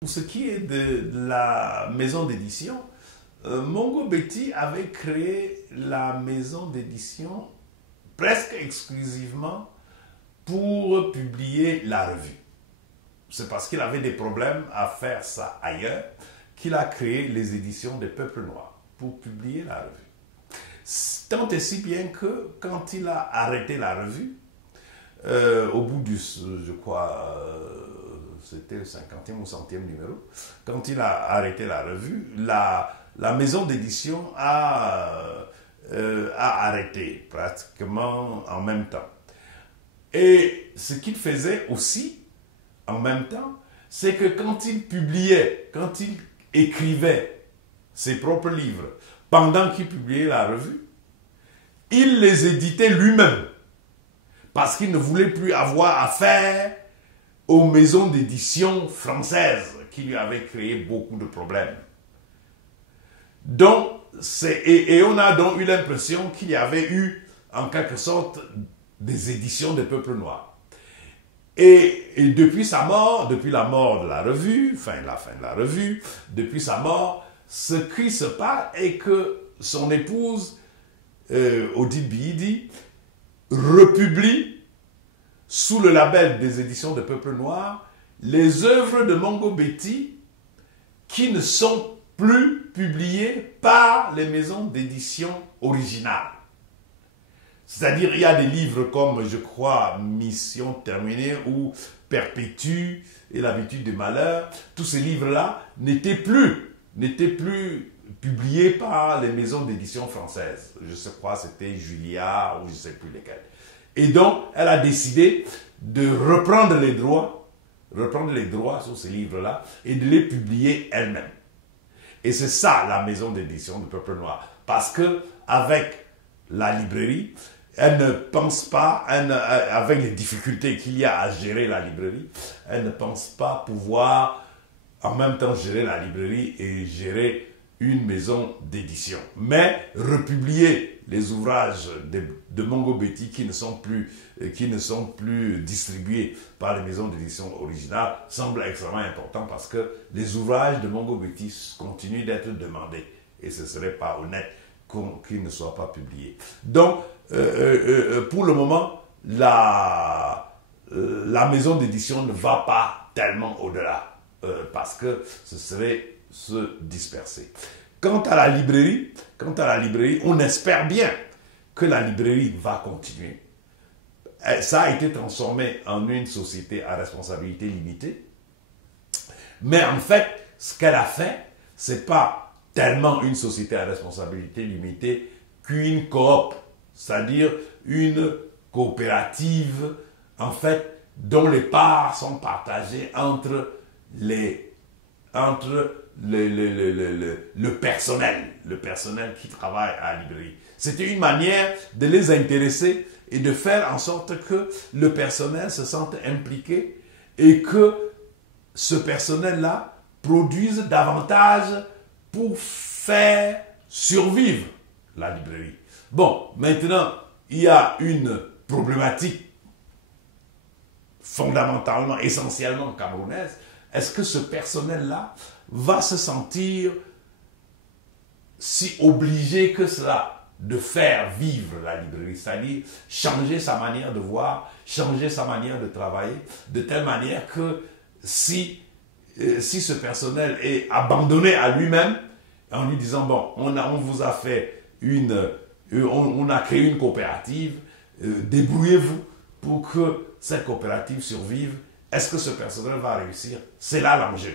Pour ce qui est de la maison d'édition, Mongo Betty avait créé la maison d'édition presque exclusivement pour publier la revue. C'est parce qu'il avait des problèmes à faire ça ailleurs qu'il a créé les éditions des Peuples Noirs pour publier la revue. Tant et si bien que quand il a arrêté la revue, au bout du, je crois, c'était le 50e ou 100e numéro, quand il a arrêté la revue, la maison d'édition a arrêté pratiquement en même temps. Et ce qu'il faisait aussi en même temps, c'est que quand il publiait, quand il écrivait ses propres livres, pendant qu'il publiait la revue, il les éditait lui-même, parce qu'il ne voulait plus avoir affaire aux maisons d'édition françaises qui lui avaient créé beaucoup de problèmes. Donc, on a donc eu l'impression qu'il y avait eu, en quelque sorte, des éditions des Peuples Noirs. Et depuis sa mort, depuis la mort de la revue, la fin de la revue, depuis sa mort, ce qui se passe est que son épouse, Odile Bihidi, republie sous le label des éditions de Peuples Noirs les œuvres de Mongo Betty qui ne sont plus publiées par les maisons d'édition originales. C'est-à-dire, il y a des livres comme, je crois, Mission terminée ou Perpétue et l'habitude du malheur. Tous ces livres-là n'étaient plus publiés par les maisons d'édition françaises. Je crois que c'était Julia ou je ne sais plus lesquelles. Et donc, elle a décidé de reprendre les droits sur ces livres-là et de les publier elle-même. Et c'est ça la maison d'édition du Peuple Noir. Parce que avec la librairie, elle ne pense pas, avec les difficultés qu'il y a à gérer la librairie, elle ne pense pas pouvoir en même temps gérer la librairie et gérer une maison d'édition. Mais republier les ouvrages de Mongo Betty qui ne sont plus distribués par les maisons d'édition originales semble extrêmement important parce que les ouvrages de Mongo Betty continuent d'être demandés et ce ne serait pas honnête qu'ils ne soient pas publiés. Donc, pour le moment, la maison d'édition ne va pas tellement au-delà parce que ce serait se disperser. Quant à la librairie, on espère bien que la librairie va continuer. Ça a été transformé en une société à responsabilité limitée. Mais en fait, ce qu'elle a fait, c'est pas tellement une société à responsabilité limitée qu'une coop, c'est-à-dire une coopérative, en fait, dont les parts sont partagées entre le personnel qui travaille à la librairie. C'était une manière de les intéresser et de faire en sorte que le personnel se sente impliqué et que ce personnel-là produise davantage pour faire survivre la librairie. Bon, maintenant, il y a une problématique fondamentalement, essentiellement camerounaise. Est-ce que ce personnel-là va se sentir si obligé que cela de faire vivre la librairie, c'est-à-dire changer sa manière de voir, changer sa manière de travailler, de telle manière que si ce personnel est abandonné à lui-même, en lui disant, bon, on vous a fait on a créé une coopérative, débrouillez-vous pour que cette coopérative survive, est-ce que ce personnel va réussir? C'est là l'enjeu.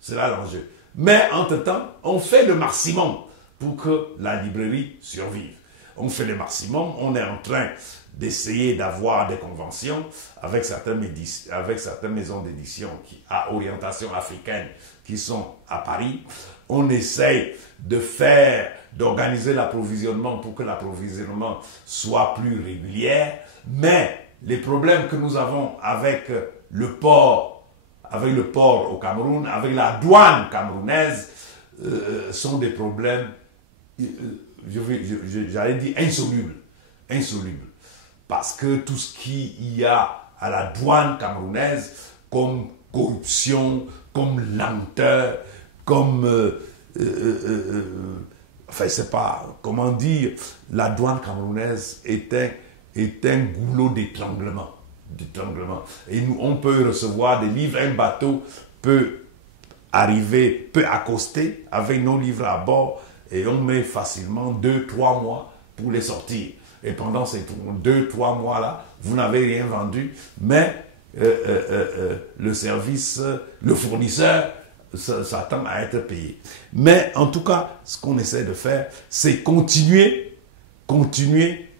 C'est là l'enjeu. Mais entre-temps, on fait le maximum pour que la librairie survive. On fait le maximum, on est en train d'essayer d'avoir des conventions avec certaines maisons d'édition à orientation africaine qui sont à Paris. On essaye d'organiser l'approvisionnement pour que l'approvisionnement soit plus régulier. Mais les problèmes que nous avons avec le port au Cameroun, avec la douane camerounaise, sont des problèmes, j'allais dire insolubles. Parce que tout ce qu'il y a à la douane camerounaise, comme corruption, comme lenteur, comme... enfin, je ne sais pas comment dire, la douane camerounaise est un goulot d'étranglement. Et nous, on peut recevoir des livres, un bateau peut accoster avec nos livres à bord et on met facilement 2-3 mois pour les sortir. Et pendant ces 2-3 mois-là, vous n'avez rien vendu, mais le service, le fournisseur s'attend à être payé. Mais en tout cas, ce qu'on essaie de faire, c'est continuer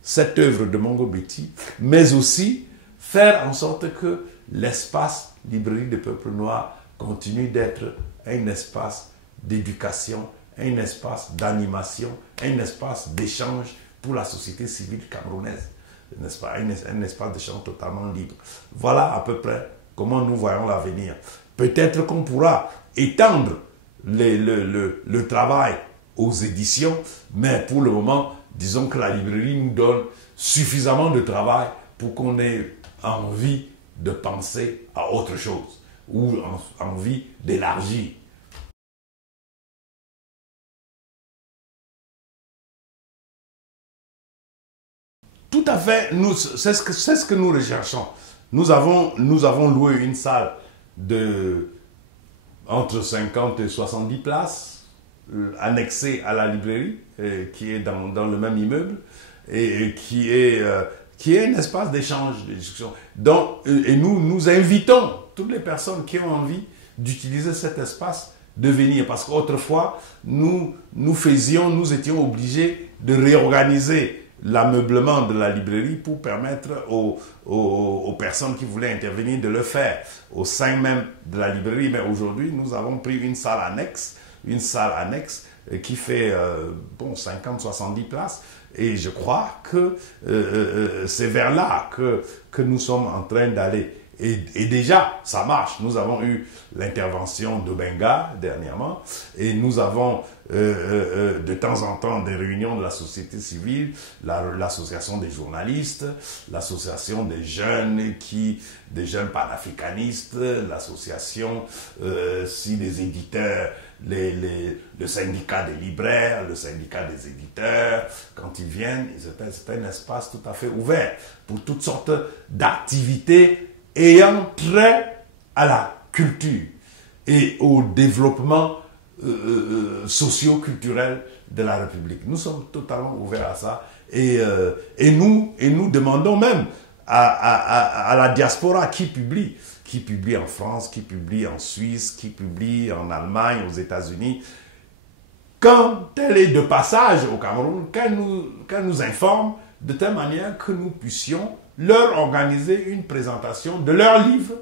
cette œuvre de Mongo Betty, mais aussi faire en sorte que l'espace Librairie des Peuples Noirs continue d'être un espace d'éducation, un espace d'animation, un espace d'échange pour la société civile camerounaise, n'est-ce pas? Un espace d'échange totalement libre. Voilà à peu près comment nous voyons l'avenir. Peut-être qu'on pourra étendre le travail aux éditions, mais pour le moment, disons que la librairie nous donne suffisamment de travail pour qu'on ait envie de penser à autre chose ou envie d'élargir. Tout à fait, c'est ce que nous recherchons. Nous avons loué une salle de entre 50 et 70 places, annexée à la librairie, qui est dans le même immeuble, et qui est un espace d'échange, de discussion. Donc, et nous invitons toutes les personnes qui ont envie d'utiliser cet espace de venir. Parce qu'autrefois, nous étions obligés de réorganiser l'ameublement de la librairie pour permettre aux personnes qui voulaient intervenir de le faire au sein même de la librairie. Mais aujourd'hui, nous avons pris une salle annexe qui fait 50-70 places. Et je crois que c'est vers là que nous sommes en train d'aller. Et déjà, ça marche. Nous avons eu l'intervention de Benga dernièrement et nous avons de temps en temps des réunions de la société civile, l'association des journalistes, l'association des jeunes panafricanistes, l'association des éditeurs, le syndicat des libraires, le syndicat des éditeurs. Quand ils viennent, c'est un espace tout à fait ouvert pour toutes sortes d'activités ayant trait à la culture et au développement socio-culturel de la République. Nous sommes totalement ouverts à ça et nous demandons même à la diaspora qui publie en France, qui publie en Suisse, qui publie en Allemagne, aux États-Unis, quand elle est de passage au Cameroun, qu'elle nous informe de telle manière que nous puissions leur organiser une présentation de leur livre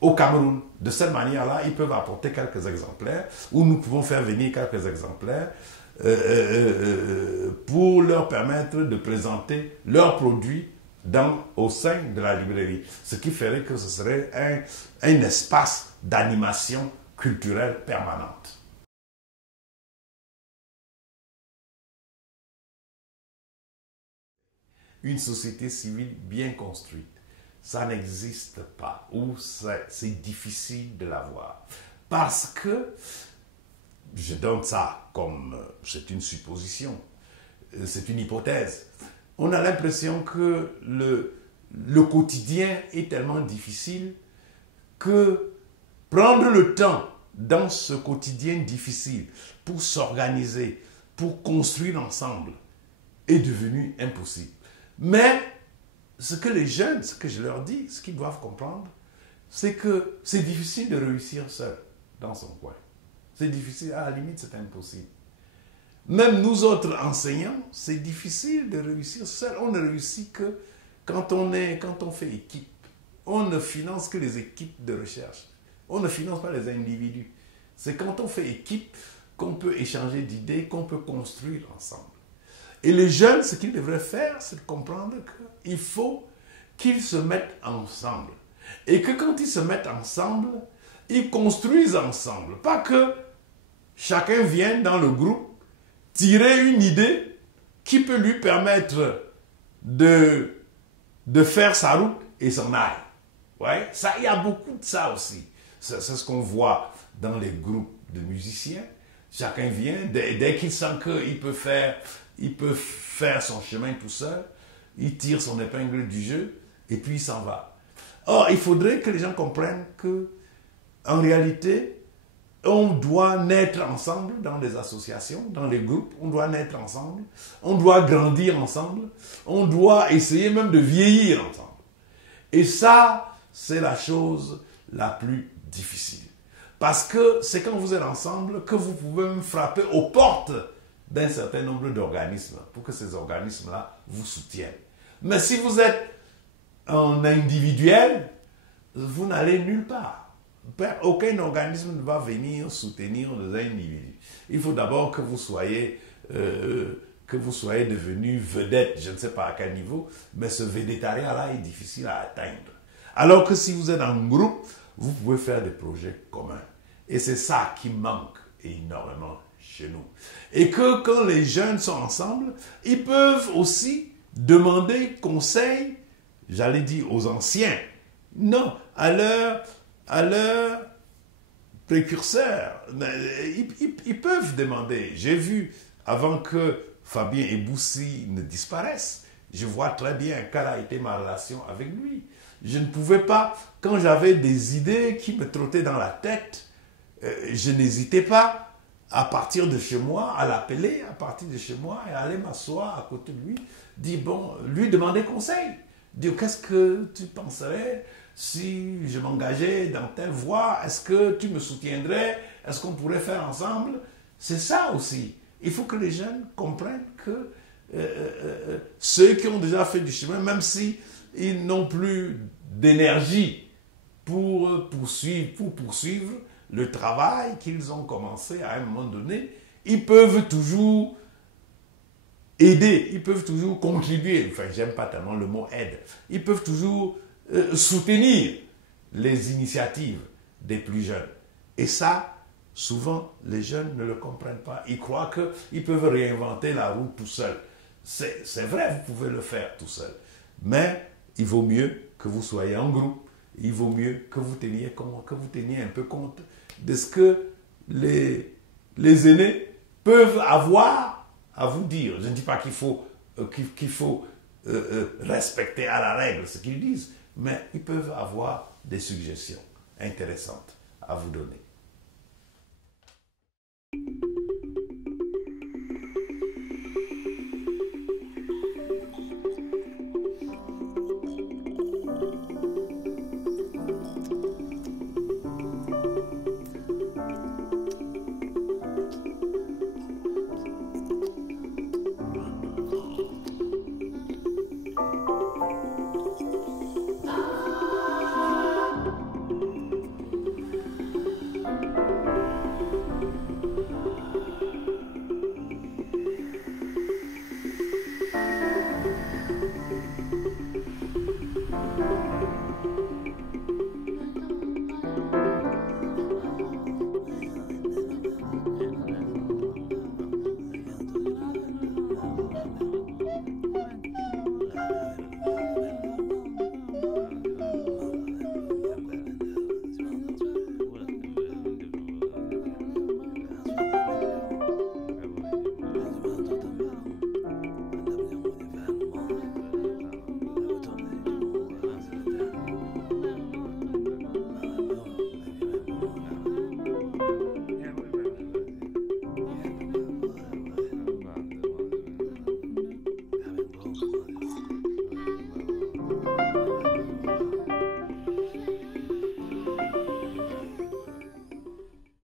au Cameroun. De cette manière-là, ils peuvent apporter quelques exemplaires ou nous pouvons faire venir quelques exemplaires pour leur permettre de présenter leurs produits au sein de la librairie. Ce qui ferait que ce serait un espace d'animation culturelle permanente. Une société civile bien construite, ça n'existe pas ou c'est difficile de l'avoir. Parce que je donne ça comme c'est une supposition, c'est une hypothèse. On a l'impression que le quotidien est tellement difficile que prendre le temps dans ce quotidien difficile pour s'organiser, pour construire ensemble, est devenu impossible. Mais ce que les jeunes, ce que je leur dis, ce qu'ils doivent comprendre, c'est que c'est difficile de réussir seul dans son coin. C'est difficile, à la limite c'est impossible. Même nous autres enseignants, c'est difficile de réussir seul. On ne réussit que quand on fait équipe. On ne finance que les équipes de recherche. On ne finance pas les individus. C'est quand on fait équipe qu'on peut échanger d'idées, qu'on peut construire ensemble. Et les jeunes, ce qu'ils devraient faire, c'est de comprendre qu'il faut qu'ils se mettent ensemble. Et que quand ils se mettent ensemble, ils construisent ensemble. Pas que chacun vienne dans le groupe tirer une idée qui peut lui permettre de faire sa route et s'en aille. Ouais, ça, il y a beaucoup de ça aussi. C'est ce qu'on voit dans les groupes de musiciens. Chacun vient, dès qu'il sent qu'il peut faire son chemin tout seul, il tire son épingle du jeu et puis il s'en va. Or, il faudrait que les gens comprennent que, en réalité, on doit naître ensemble dans des associations, dans les groupes, on doit naître ensemble, on doit grandir ensemble, on doit essayer même de vieillir ensemble. Et ça, c'est la chose la plus difficile. Parce que c'est quand vous êtes ensemble que vous pouvez même frapper aux portes d'un certain nombre d'organismes pour que ces organismes-là vous soutiennent. Mais si vous êtes en individuel, vous n'allez nulle part. Aucun organisme ne va venir soutenir les individus. Il faut d'abord que vous soyez devenu vedette, je ne sais pas à quel niveau, mais ce védétariat-là est difficile à atteindre. Alors que si vous êtes en groupe, vous pouvez faire des projets communs. Et c'est ça qui manque énormément chez nous. Et que quand les jeunes sont ensemble, ils peuvent aussi demander conseil, j'allais dire aux anciens, non, à leurs précurseurs. Ils peuvent demander. J'ai vu, avant que Fabien Eboussi ne disparaisse, je vois très bien quelle a été ma relation avec lui. Je ne pouvais pas, quand j'avais des idées qui me trottaient dans la tête, je n'hésitais pas à partir de chez moi, à l'appeler à partir de chez moi et aller m'asseoir à côté de lui, lui demander conseil. Dire qu'est-ce que tu penserais si je m'engageais dans telle voie, est-ce que tu me soutiendrais, est-ce qu'on pourrait faire ensemble? C'est ça aussi. Il faut que les jeunes comprennent que ceux qui ont déjà fait du chemin, même si ils n'ont plus d'énergie pour poursuivre le travail qu'ils ont commencé à un moment donné, ils peuvent toujours aider, ils peuvent toujours contribuer. Enfin, j'aime pas tellement le mot aide. Ils peuvent toujours soutenir les initiatives des plus jeunes. Et ça, souvent, les jeunes ne le comprennent pas. Ils croient qu'ils peuvent réinventer la roue tout seuls. C'est vrai, vous pouvez le faire tout seul. Mais il vaut mieux que vous soyez en groupe. Il vaut mieux que vous teniez un peu compte de ce que les aînés peuvent avoir à vous dire. Je ne dis pas qu'il faut respecter à la règle ce qu'ils disent, mais ils peuvent avoir des suggestions intéressantes à vous donner.